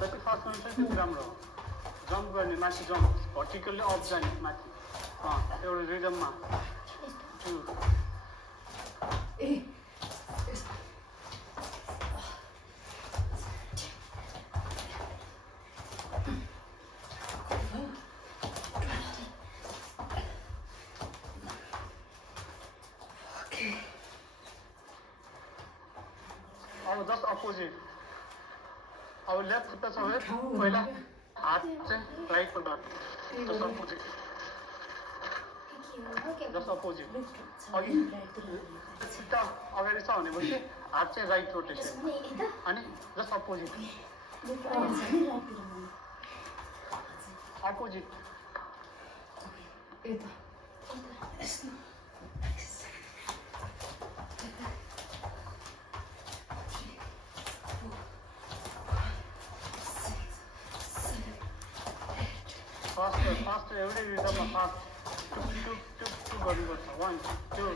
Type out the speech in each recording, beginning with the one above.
जति फास्ट हुन्छ त्यति राम्रो हो जम्प गर्ने माथि जम्प भर्टिकल्ली अप जाने माथि एउटा रिदममा 2 अब जस्ट अपोजिट अब लेफ्ट खुट्टा छ भने पहिला हात चाहिँ राइट खुट्टा जस्ट अपोजिट अघि खुट्टा अगाडि छ भनेपछि हात चाहिँ राइट रोटेसन अनि जस्ट अपोजिट अपोजिट फास्ट एउटै रिदममा फास्ट टुक गर्नुपर्छ 1 2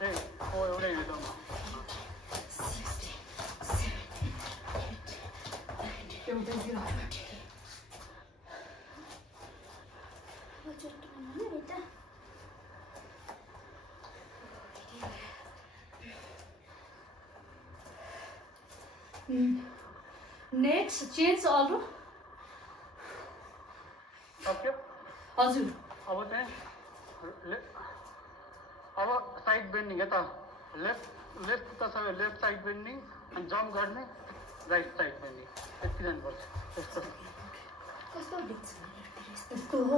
3 4 एउटै रिदममा नेक्स्ट चेन्ज अरू सक्यो हजुर अब चाहिँ अब साइड बेन्डिङ यता लेफ्ट खुट्टा छ लेफ्ट साइड बेन्डिङ अनि जम्प गर्ने राइट साइड बेन्डिङ यति जानुपर्छ त्यस्तो यस्तो हो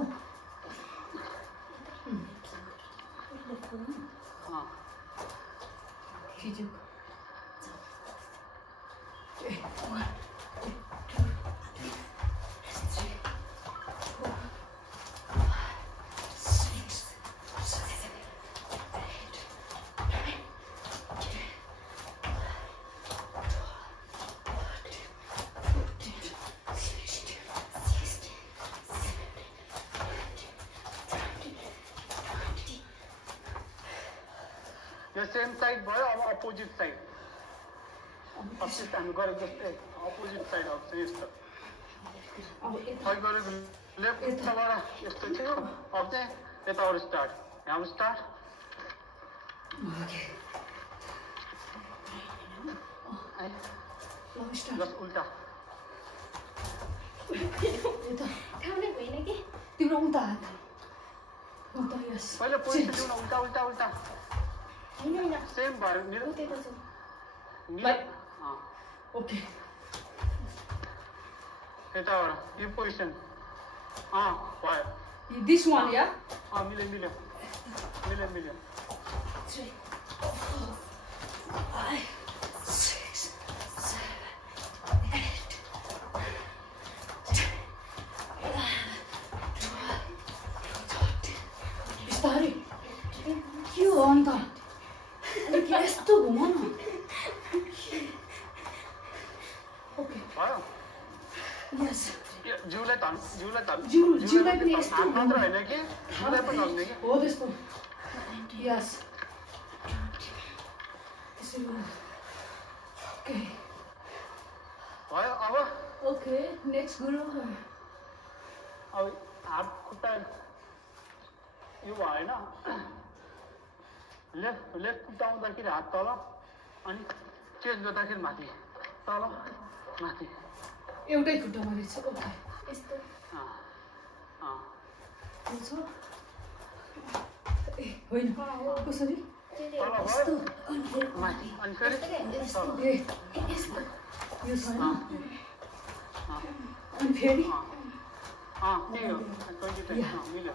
यो सेम साइड भयो अब अपोजिट साइड अस्ति हामी गरेको जस्तै अपोजिट साइड अब चाहिँ यस्तो अघि गरेको लेफ्ट खुट्टाबाट यस्तो थियो अब चाहिँ यताबाट स्टार्ट यहाँ स्टार्ट जस्ट उल्टा तिम्रो उता हात पहिले पोजिसन लिउन उल्टा उल्टा उल्टा सेम भयो मेरो ओके यताबाट यो पोजिसन भयो दिस वान या मिल्यो 3 4 5 6 7 8 बिस्तारै के हो अन्त यस्तो घुमाउ न ओके भयो यस जिउलाई पनि यस्तो मात्र होइन कि जिउलाई पनि हल्ने कि हो त्यस्तो यस ओके भयो अब ओके नेक्स्ट गुरु अब हात खुट्टा यो भएन लेफ्ट खुट्टा आउँदाखेरि हात तल अनि चेन्ज गर्दाखेरि माथि तल माथि एउटै खुट्टामा रहेछ ओके यस्तो होइन कसरी माथि अनि फेरि यो छैन अनि फेरि मिल्यो 20 मिल्यो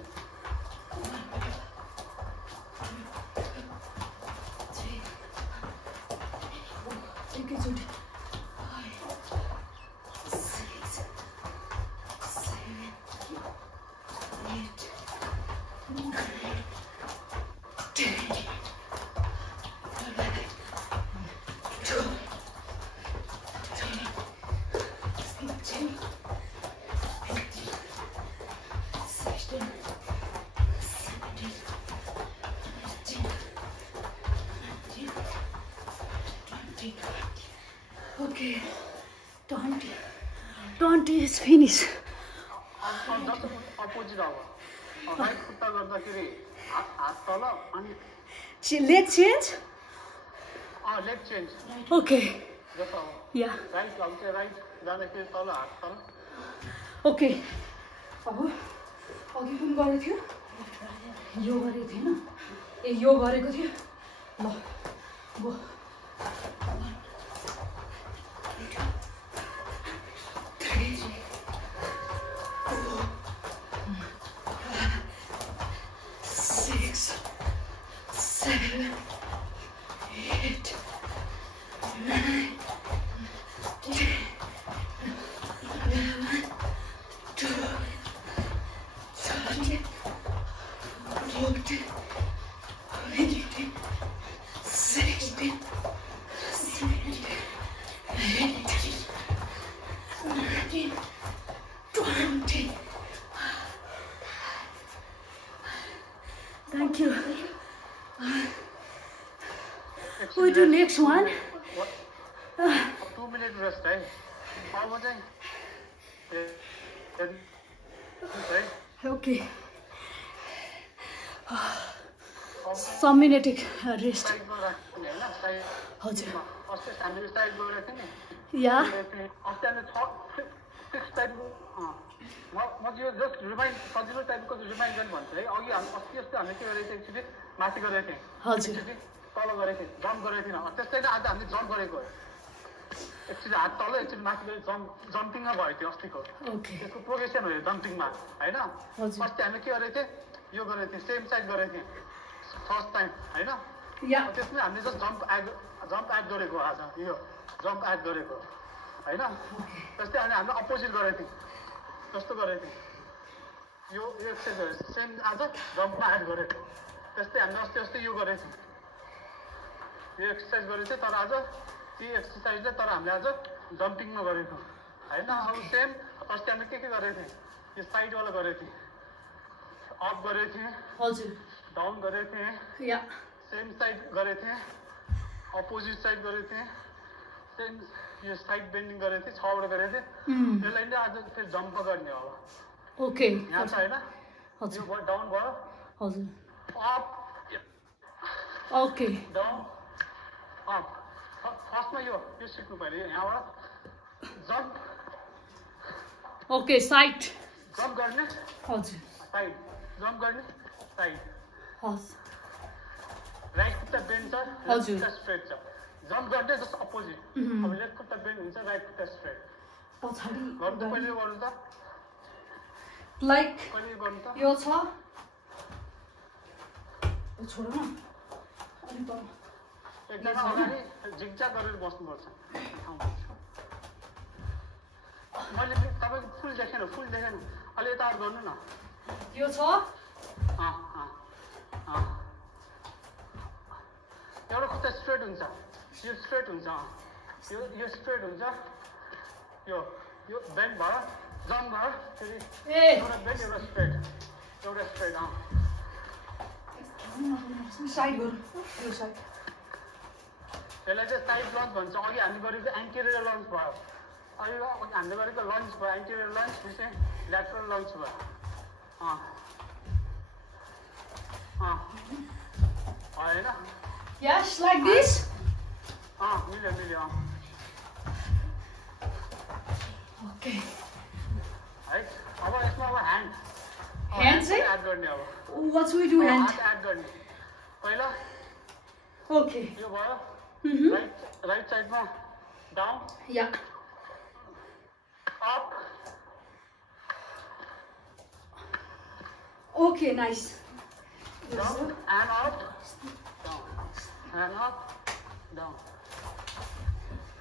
एकैचोटि Okay, 20. 20 is finish. Just opposite अब राइट खुट्टा गर्दाखेरि हात तल अनि Leg change? Leg change Okay. जस्तो अब Yeah. राइट अब चाहिँ राइट जाँदाखेरि तल हात तल Okay. अब अघि कुन गरेको थियो यो गरेको थिएन ए यो गरेको थियो ल go 6 7 8 9 10 11 12 13 14 15 16 17 18 19 20. Thank you. We do next one. 2 minute rest है अब चाहिँ Okay. Some minute rest. साइडमा राख्ने हैन साइड हजुर अस्ति हामीले साइड गरेको थियौँ नि या अस्ति हामीले 6 टाइपको म यो जस्ट रिमाइन्ड सजिलो टाइपको रिमाइन्ड गर्नु भन्छु है अघि अस्ति जस्तो हामीले के गरेको थियौँ एकचोटि माथि गरेको थियौँ हजुर एकचोटि तल गरेको थियौँ जम्प गरेको थिएन त्यस्तै नै आज हामीले जम्प गरेको हो एकचोटि हात तल एकचोटि माथि गएर जम्पिङमा भयो त्यो अस्तिको ओके त्यसको प्रोग्रेसन हो यो जम्पिङमा होइन हजुर अस्ति हामीले के गरेको थियौँ यो गरेको थियौँ सेम साइड गरेको थियौँ फर्स्ट टाइम होइन या त्यसमै हामीले जस्ट जम्प एड गरेको आज यो जम्प एड गरेको होइन त्यस्तै हामीले अपोजिट गरेको थियौँ कस्तो गरेको थियौँ यो एक्सर्साइज सेम आज जम्पमा एड गरेको त्यस्तै हामीले अस्ति अस्ति यो गरेको थियौँ यो एक्सर्साइज गरेको थियो तर आज यही एक्सर्साइजले तर हामीले आज जम्पिङमा गरेको होइन अब सेम अस्ति हामीले के गरेको थियौँ यो साइडवाला गरेको थियौँ अप गरेको थिएँ हजुर डाउन गरेको थिएँ या सेम साइड गरेको थिएँ अपोजिट साइड गरेको थिएँ सेम यो साइड बेन्डिङ गरेको थिएँ 6 वटा गरेको थिएँ त्यसलाई नै आज फेरि जम्प गर्ने हो ओके यहाँ छ होइन हजुर यो डाउन भयो हजुर अप ओके डाउन अप फर्स्टमा यो सिक्नु पऱ्यो यहाँबाट जम्प ओके साइड जम्प गर्ने हजुर साइड जम्प गर्ने साइड हस् राइट खुट्टा बेन्ड छ हजुर। लेफ्ट खुट्टा स्ट्रेट छ जम्प गर्ने जस्तो अपोजिट अब लेफ्ट खुट्टा बेन्ड हुन्छ राइट खुट्टा स्ट्रेट पछाडि गर्नु त कहिले गर्नु त लाइक कहिले गर्नु त यो छ छोड न अनि त एकजना अगाडि झिकझाक गरेर बस्नुपर्छ मैले तपाईँको फुल देखेन अलि यता गर्नु न यो छ एउटा खुट्टा स्ट्रेट हुन्छ यो स्ट्रेट हुन्छ यो स्ट्रेट हुन्छ यो बेन्ड भयो जम्प भयो फेरि एउटा बेन्ड एउटा स्ट्रेट साइड गर्नु यो साइड यसलाई चाहिँ साइड लन्च भन्छ अघि हामीले गरेको एन्टेरियर लन्च भयो अहिले हामीले गरेको लन्च भयो एन्टेरियर लन्च यो चाहिँ ल्याटरल लन्च भयो होइन Yes, like this? मिल्यो Okay. है अब यसमा अब Hand चाहिँ? एड गर्ने अब What we do hand? हात एड गर्ने पहिला Okay. यो भयो राइट साइडमा down Yeah. Up Okay, nice. down and up down and up down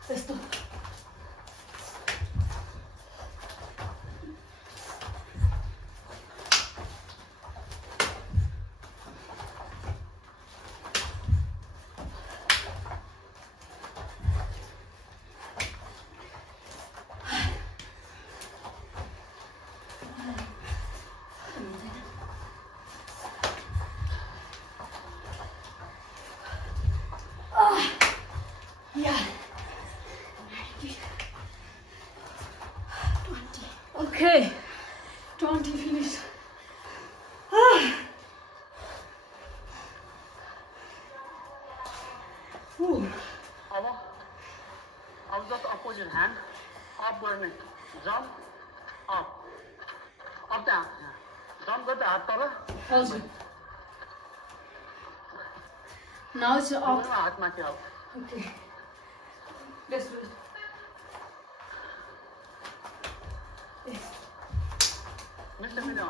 Let's do. Yeah. अब जस्ट अपोजिट ह्यान्ड अप गर्ने जम्प अप अब त्यहाँ जम्प गर्दै हात तल हजुर नाउ चाहिँ अप हात माथि अब ओके लेट्स डु इट मिल्छ मिल्छ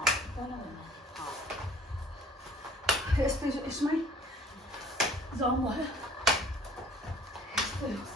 यस्तै यसमै जम्प भयो यस्तै हो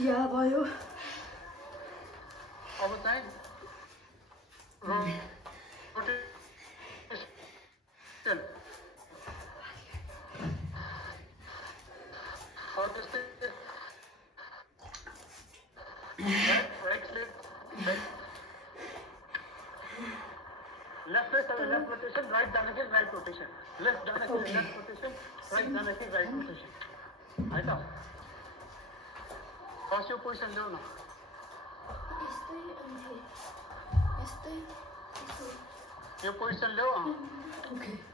या भयो अब चाहिँ रोटेसन त्यस्तै राइट लेफ्ट रोटेसन राइट जाँदाखेरि राइट रोटेसन लेफ्ट जाँदाखेरि लेफ्ट रोटेसन राइट जाँदाखेरि राइट रोटेसन है त फर्स्ट यो पोजिसन ल्याउ न यो पोजिसन ल्याउ ओके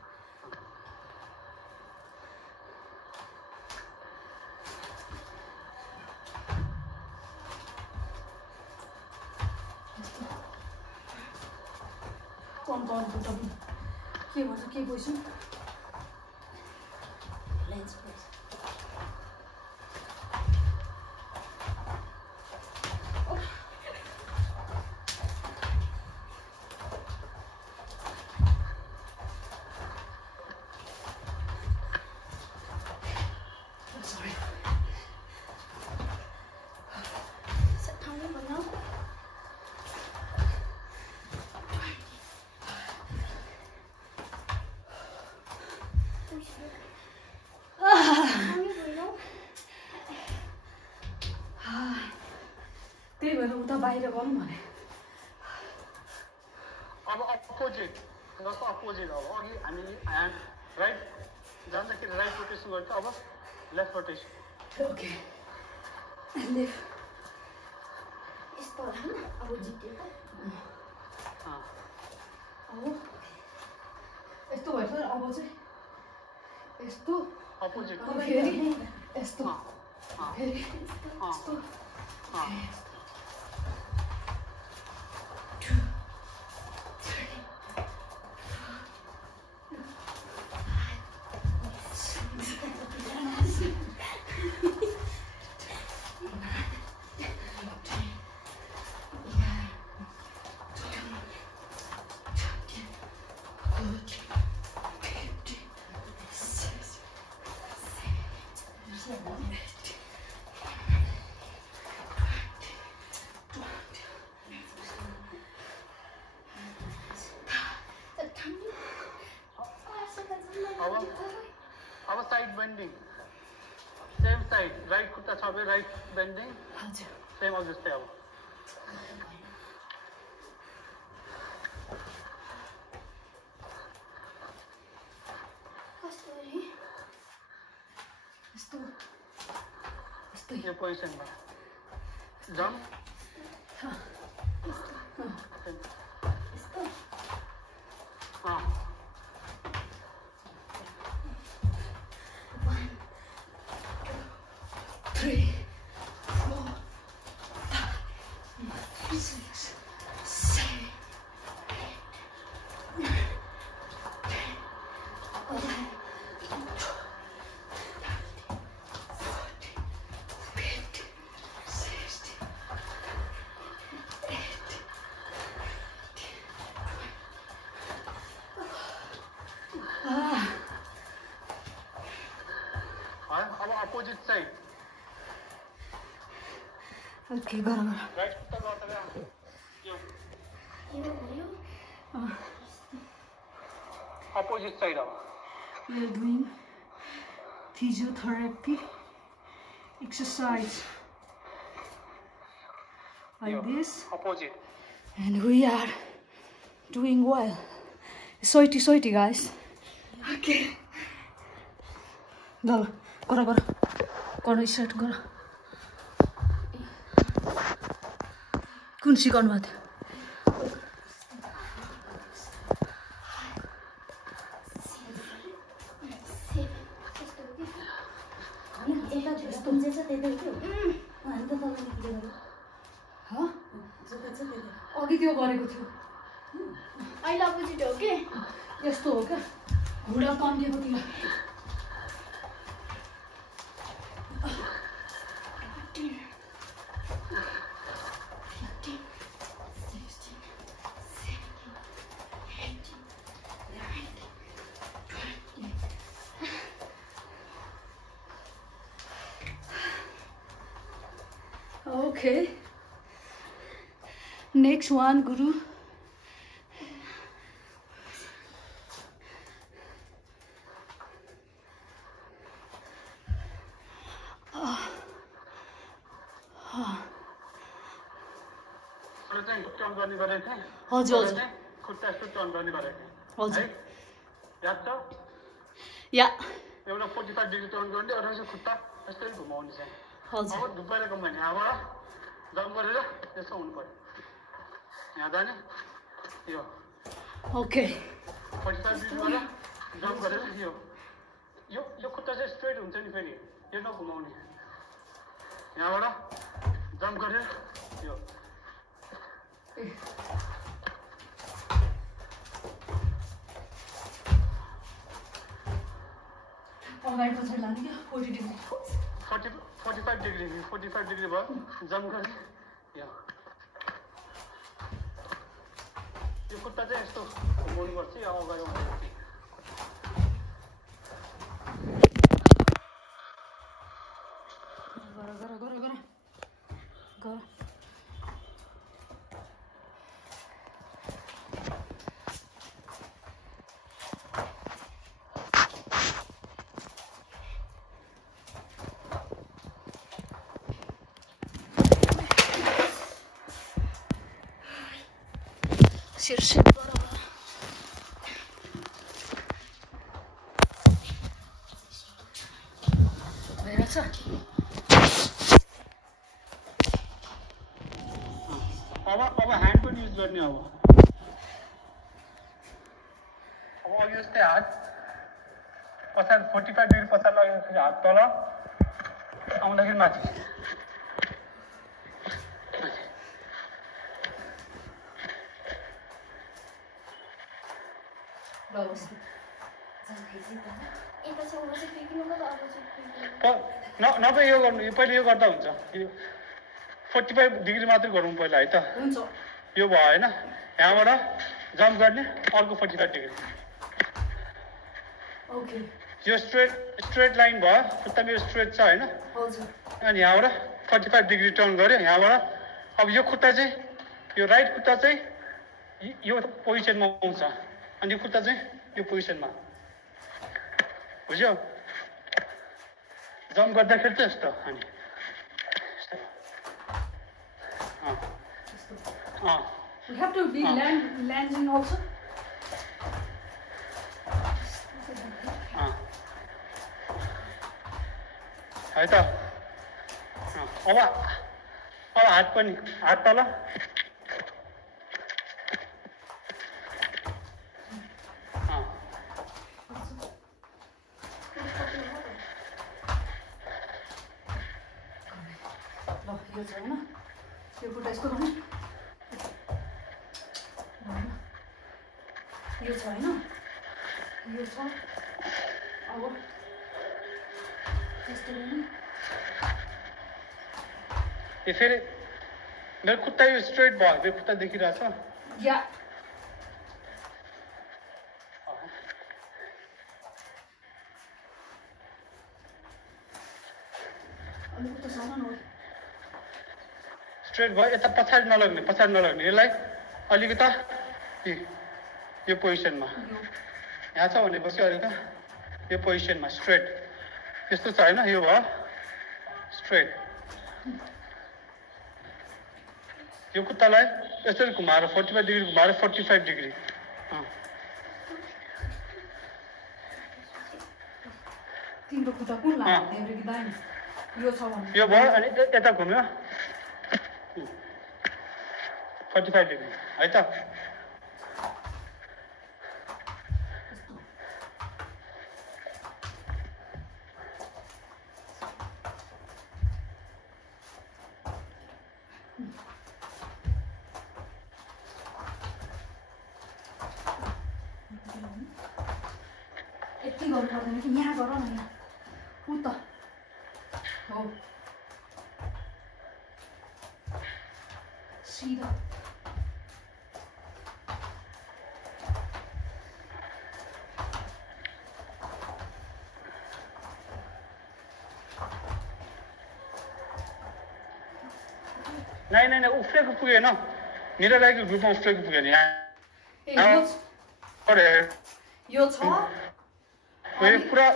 कम के भन्छ के पोजिसन लेन्स पोजिसन त्यही भएर उता बाहिर गरौँ भने अब अपोजिट जस्तो अपोजिट अब अघि हामीले ह्यान्ड राइट जाँदाखेरि राइट रोटेसन गर्छ अब लेफ्ट रोटेसन ओके लेफ्ट यस्तो होला नि अब जित्यो अब यस्तो भएछ अब चाहिँ यस्तो अपोजिट फेरि यस्तो फेरि यस्तो अब side bending same side right खुट्टा छ भने राइट बेन्डिङ सेम अब जस्तै अब यो पोजिसनमा जम्प अब अपोजिट साइड ओके बराबर राइट खुट्टा गर्दा यो अपोजिट साइड अब we are doing physiotherapy exercise like this, opposite. and we are doing well. Soity guys. Okay. Go start go. कुन सिकाउनु भएको थियो? अघि त्यो गरेको थियो अहिले अपोजिट हो के यस्तो हो क्या घुँडा कम्केकोतिर Okay. Next one, Guru. हजुर खुट्टा यस्तो टर्न गर्ने गरेको हजुर याद छ या एउटा 45 डिग्री टर्न गर्ने अरू चाहिँ खुट्टा यस्तै घुमाउने चाहिँ हजुर अब ढुक्काएर घुमाउने यहाँबाट जम्प गरेर यसो हुनु पर्यो यहाँ जाने यो ओके 45 डिग्रीबाट जम्प गरेर यो खुट्टा चाहिँ स्ट्रेट हुन्छ नि फेरि यो नघुमाउने यहाँबाट जम्प गरेर यो अगाडि पछाडि लाने क्या 45 डिग्री भयो जम्प गर्ने यो खुट्टा चाहिँ यस्तो घुमाउनुपर्छ यो अगाडि गर शीर्षक भइरहेछ अब ह्यान्ड पनि युज गर्ने अब अघि जस्तै हात पछाडि 45 डिग्री पछाडि लगेपछि हात तल आउँदाखेरि माथि नभए यो गर्नु पहिले यो गर्दा हुन्छ 45 डिग्री मात्रै गरौँ पहिला है त हुन्छ यो भयो होइन यहाँबाट जम्प गर्ने अर्को 45 डिग्री ओके यो स्ट्रेट लाइन भयो खुट्टा मेरो स्ट्रेट छ होइन हजुर अनि यहाँबाट 45 डिग्री टर्न गऱ्यो यहाँबाट अब यो खुट्टा चाहिँ यो राइट खुट्टा चाहिँ यो पोजिसनमा आउँछ अनि यो खुट्टा चाहिँ यो पोजिसनमा बुझ्यो जम्प गर्दाखेरि चाहिँ यस्तो अनि we have to be landing also है त अब हात पनि हात तल यो छ हैन यो खुट्टा यस्तो गर्नु यो छ हैन यो छ अब यस्तो गर्नु यो फेरि मेरो खुट्टा यो स्ट्रेट भयो मेरो खुट्टा देखिरहेछ या अनि खुट्टा सानो न स्ट्रेट भयो यता पछाडि नलग्ने यसलाई अलिकता यो पोजिसनमा यहाँ छ भनेपछि अलिकता यो पोजिसनमा स्ट्रेट यस्तो छ हैन यो भयो स्ट्रेट यो खुट्टालाई यसरी घुमाएर 45 डिग्री घुमाएर 45 डिग्री तिम्रो खुट्टा कुन लाग्यो देब्रे कि दाहिने यो छ भने यो भयो अनि यता घुम्यो 45 डिग्री है त यति गर्नु पर्दैन कि यहाँ गर न यहाँ उता हो सीधा नहीं उफ्रेको पुगेन मेरो लागि ग्रुपमा उफ्रेको पुगेन यहाँ यो छ यो पुरा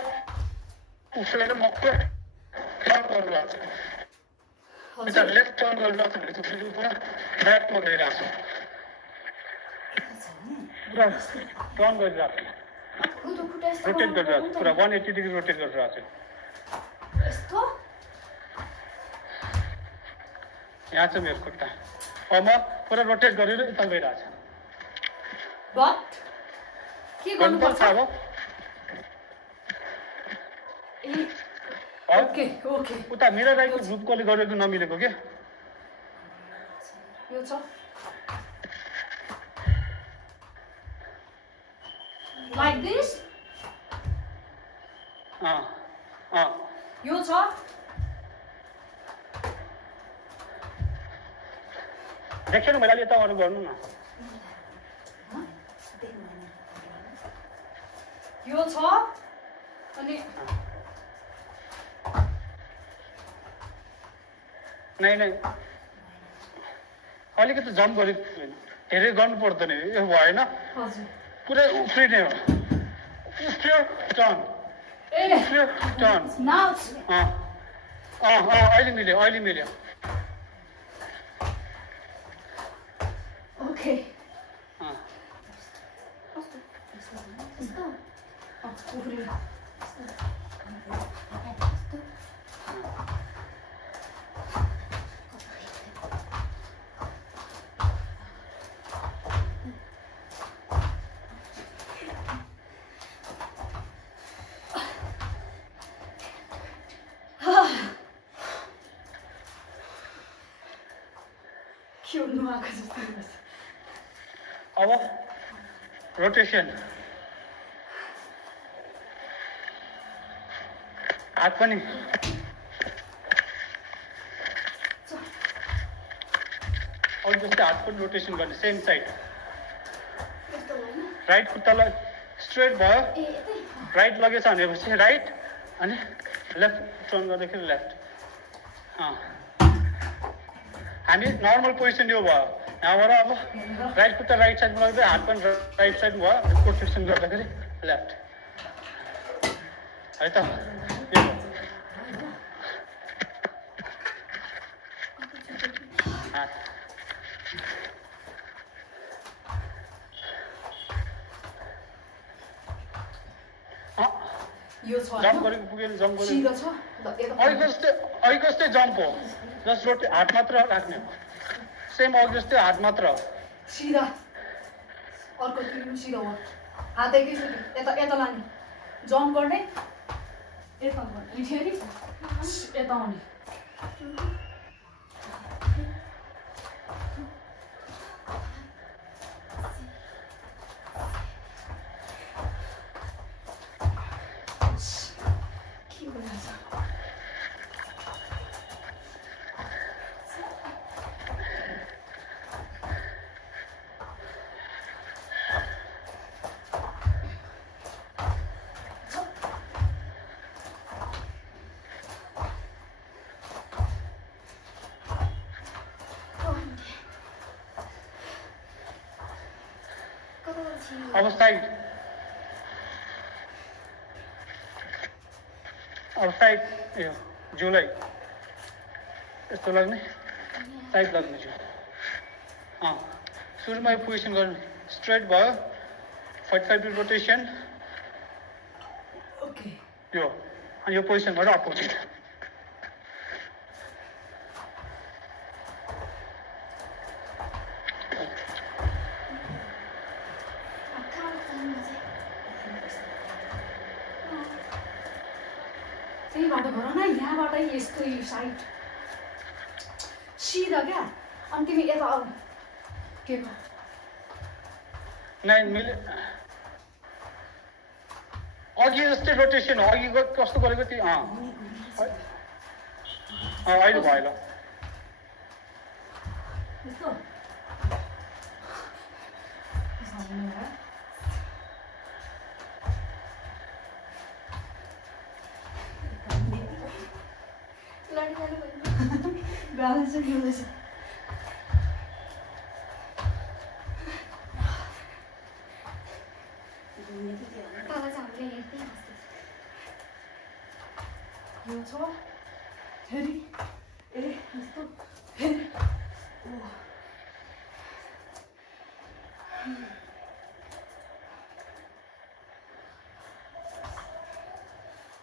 उफ्रेर म पुरा टर्न गरिरहेको छु यता लेफ्ट टर्न गरिरहेको छु भने फेरि पुरा ब्याकमा गइरहेको छु पुरा टर्न गरिरहेको छु रोटेट गरिरहेको छु पुरा 180 डिग्री रोटेट गरिरहेको छु यहाँ छ मेरो खुट्टा अब म पुरा रोटेट गरेर यता गइरहेको छु के गर्नुपर्छ अब ओके ओके उता मेरो राइटको ग्रुपकोले गरेको नमिलेको के यो छ लाइक दिस यो छ देखेन मैले अलि यता अरू गर्नु न यो छ अनि नहीं अलिकति जम्प गरेको धेरै गर्नु पर्दैन यो भएन पुरै उफ्रिने हो उफ्रियो टर्न उफ्रियो टर्न अहिले मिल्यो ओके अब रोटेशन हात पनि अब जस्तै हात पनि रोटेशन गर्ने सेम साइड राइट खुट्टालाई स्ट्रेट भयो राइट लगेछ भनेपछि राइट अनि लेफ्ट टर्न गर्दाखेरि लेफ्ट हामी नर्मल पोजिसन यो भयो यहाँबाट अब राइट खुट्टा राइट साइडमा लाग्दै हात पनि राइट साइड भयो रोटेसन गर्दाखेरि लेफ्ट है त जम्प गरेको पुगेन जम्प गरेको अघि जस्तै जम्प हो जस्ट रोटे हात मात्र राख्ने हो सेम अघि जस्तै हात मात्र सिधा अर्को तिर्नु सिधा हो हात एकैचोटि यता यता लाने जम्प गर्ने यता गर्ने फेरि यता आउने अब साइड अब साइड यो जिउलाई यस्तो लाग्ने साइड लाग्ने जिउ सुरुमा पोजिसन गर्नु स्ट्रेट भयो 45 डिग्री रोटेसन ओके यो अनि यो पोजिसनबाट अपोजिट त्यहीबाट गर न यहाँबाट यस्तो साइड सिधा क्या अनि तिमी यता आऊ के गर नाइन मिले अघि जस्तै रोटेसन हो अघि कस्तो गरेको त्यो अहिले भयो ल यस्तो ब्यालेन्स चाहिँ मिल्दैछ यो छ फेरि ए यस्तो फेरि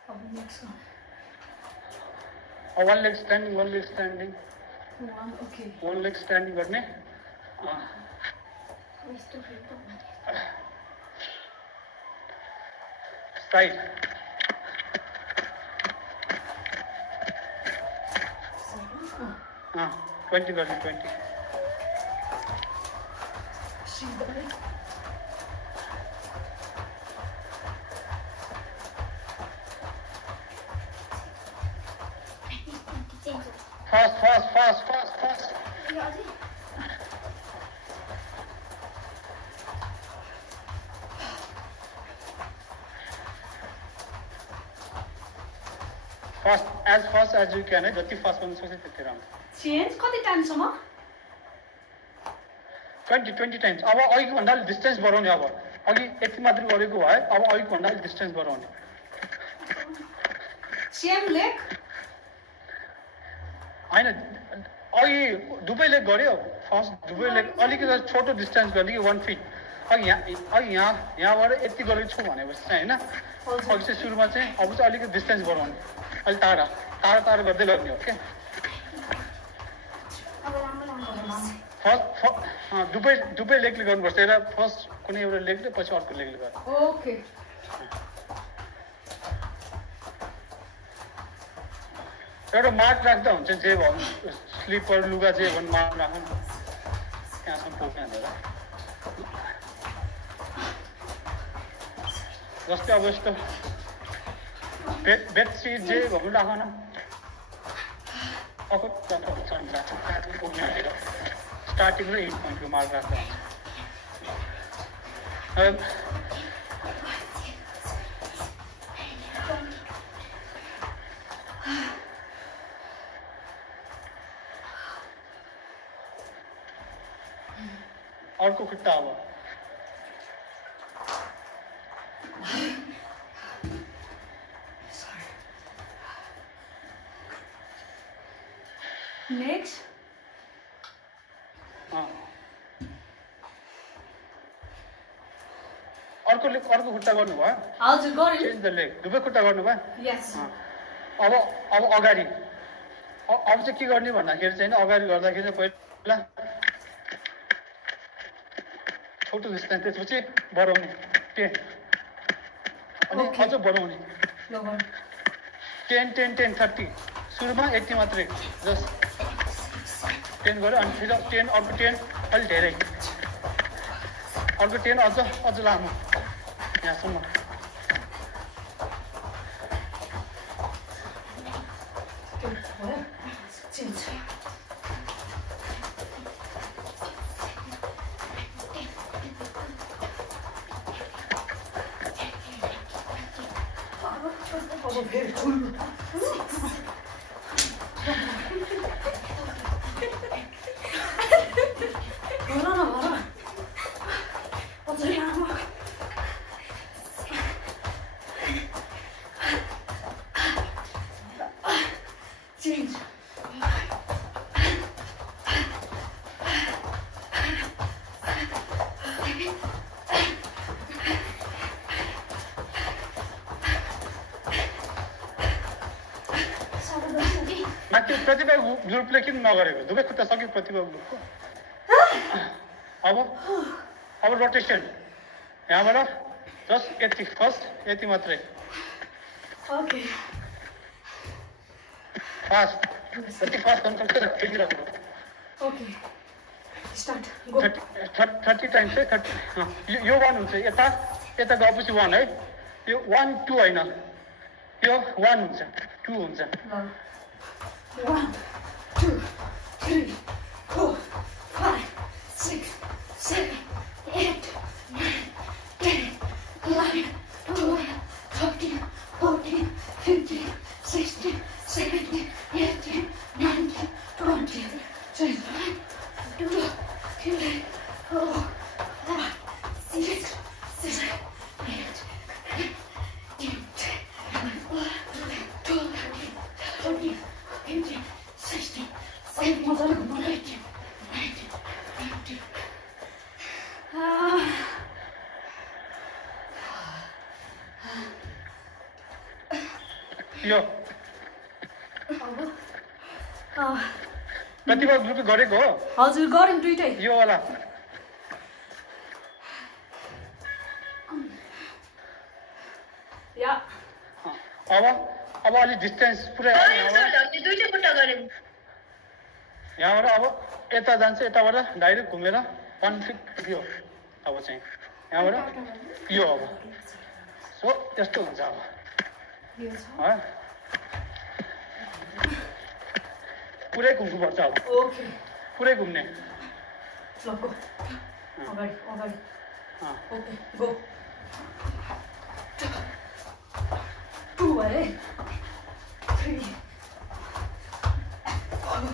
अब next one leg standing one okay one leg standing गर्ने साइड 20 गर्ने 20 fast fast as you can है जति फास्ट गर्न सक्छ त्यति राम्रो चेन्ज कति टाइमसम्म 20 टाइम्स अब अघिको भन्दा डिस्टेन्स बढाउने अब अघि यति मात्र गरेको भए अब अघिको भन्दा डिस्टेन्स बढाउने सेम लेग हैन अघि दुवै लेग गर्यो फर्स्ट दुवै लेग अलिकति छोटो डिस्टेन्स गर्ने कि 1 फिट अघि यहाँबाट यति गरेको छु भनेपछि चाहिँ हैन अघि चाहिँ सुरुमा चाहिँ अब चाहिँ अलिकति डिस्टेन्स बढाउने अलि टाढा गर्दै लग्ने हो क्या फर्स्ट दुवै लेगले गर्नुपर्छ एउटा फर्स्ट कुनै एउटा लेगले पछि अर्को लेगले गर्नु ओके एउटा मार्क राख्दा हुन्छ जे भयो स्लिपर लुगा जे भन्नु मार्क राख्नु त्यहाँसम्म पुग्ने हुँदैन जस्तै अब यस्तो बेडसिट जे भन्नु राख न स्टार्टिङ र एन्ड पोइन्टको मार्क राख्दा अर्को खुट्टा अब नेक्स्ट अर्को खुट्टा गर्नुभयो हजुर गरे चेन्ज द लेग दुवै खुट्टा गर्नुभयो यस अब अगाडि अब चाहिँ के गर्ने भन्दाखेरि चाहिँ अगाडि गर्दाखेरि चाहिँ पहिला छोटो डिस्टेन्स त्यसपछि बढाउने 10 अनि अझ बढाउने 10 30 सुरुमा 80 मात्रै जस्ट 10 गर्यो अनि फेरि 10 अर्को 10 अलि धेरै अर्को 10 अझ लामो यहाँसम्म साथी प्रतिभा ग्रुपले किन नगरेको दुवै खुट्टा सक्यो प्रतिभा ग्रुपको अब रोटेसन यहाँबाट जस्ट यति फर्स्ट यति मात्रै ओके फास्ट यति फास्ट कन्ट्रोल गरेर फेरिराख्नु ओके स्टार्ट गो 30 टाइम्स है 30 यो 1 हुन्छ यता गएपछि 1 है यो 1 2 हैन यो 1 हुन्छ 2 हुन्छ 1 2 3 4 5 6 7 8 9 10 11 12 13 14 15 16 17 18 19 20 21 2 3 4 5 6 7 8 9 10 11 15 16 17 18 19 यो प्रतिभा ग्रुप गरेको हो हजुर गरौँ दुईटै यो वाला या अब अलि डिस्टेन्स पुरै दुईटै खुट्टा गरौँ यहाँबाट अब यता जान्छ यताबाट डाइरेक्ट घुमेर 1 फिट यो अब चाहिँ यहाँबाट यो अब सो यस्तो हुन्छ अब पुरै घुम्नुपर्छ अब ओके पुरै घुम्ने ल गो अगाडि ओके गो 2 है 3 4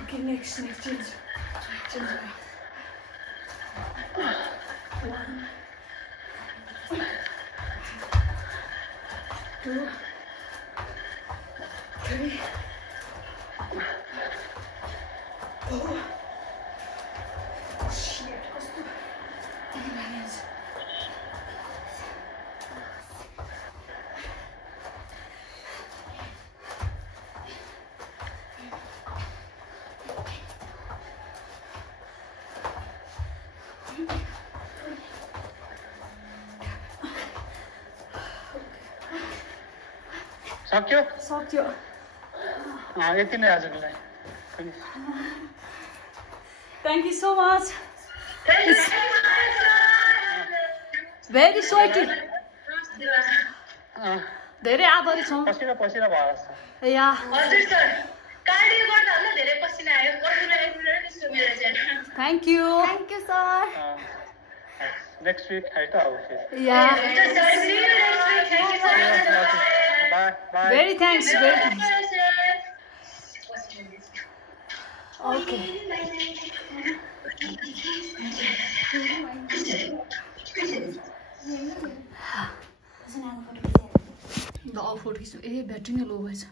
Okay, next change. 1 2 3 4 shit कस्तो सक्यो यति नै आजको लागि Thank you so much. Very sweet. धेरै आभारी छौँ पसिना भयो या हजुर सर कार्डियो गर्दा होला धेरै पसिना आयो गर्नुले एक मिनेट जस्तो मेरो चाहिँ thank you sir next week है त अब फेरि या bye very thanks okay the all photos ए ब्याट्री नै लो भएछ